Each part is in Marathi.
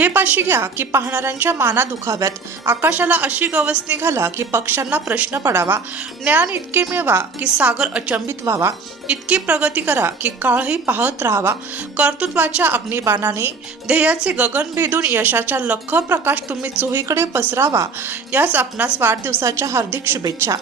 अशी घ्या की पाहणाऱ्यांच्या माना दुखाव्यात आकाशाला अशी गवस निघाला की पक्ष्यांना प्रश्न पडावा. ज्ञान इतके मिळवा की सागर अचंबित व्हावा. इतकी प्रगती करा की काळही पाहत राहावा. कर्तृत्वाच्या अग्निबाणाने ध्येयाचे गगन भेदून यशाच्या लख प्रकाश तुम्ही चोहीकडे पसरावा. याच आपणास वाढदिवसाच्या हार्दिक शुभेच्छा.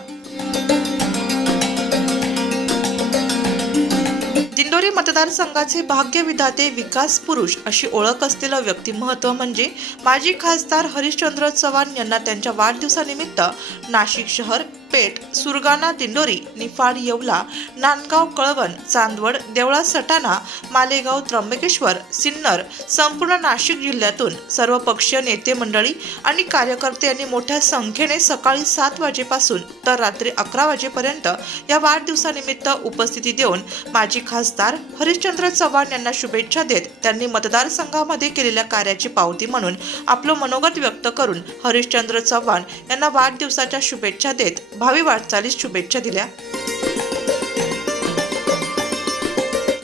दिंडोरी मतदारसंघाचे भाग्यविधाते विकास पुरुष अशी ओळख असलेलं व्यक्तिमत्व म्हणजे माजी खासदार हरिश्चंद्र चव्हाण यांना त्यांच्या वाढदिवसानिमित्त नाशिक शहर पेठ सुरगाणा दिंडोरी निफाड येवला नांदगाव कळवण चांदवड देवळा सटाणा मालेगाव त्र्यंबकेश्वर सिन्नर संपूर्ण नाशिक जिल्ह्यातून सर्व पक्षीय नेते मंडळी आणि कार्यकर्ते यांनी मोठ्या संख्येने सकाळी सात वाजेपासून तर रात्री अकरा वाजेपर्यंत या वाढदिवसानिमित्त उपस्थिती देऊन माजी खासदार हरिश्चंद्र चव्हाण यांना शुभेच्छा देत त्यांनी मतदारसंघामध्ये केलेल्या कार्याची पावती म्हणून आपलं मनोगत व्यक्त करून हरिश्चंद्र चव्हाण यांना वाढदिवसाच्या शुभेच्छा देत भावी वाटचालीस शुभेच्छा दिल्या.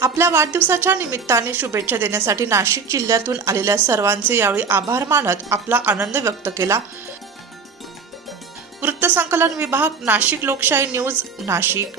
आपल्या वाढदिवसाच्या निमित्ताने शुभेच्छा देण्यासाठी नाशिक जिल्ह्यातून आलेल्या सर्वांचे यावेळी आभार मानत आपला आनंद व्यक्त केला. वृत्तसंकलन विभाग नाशिक लोकशाही न्यूज नाशिक.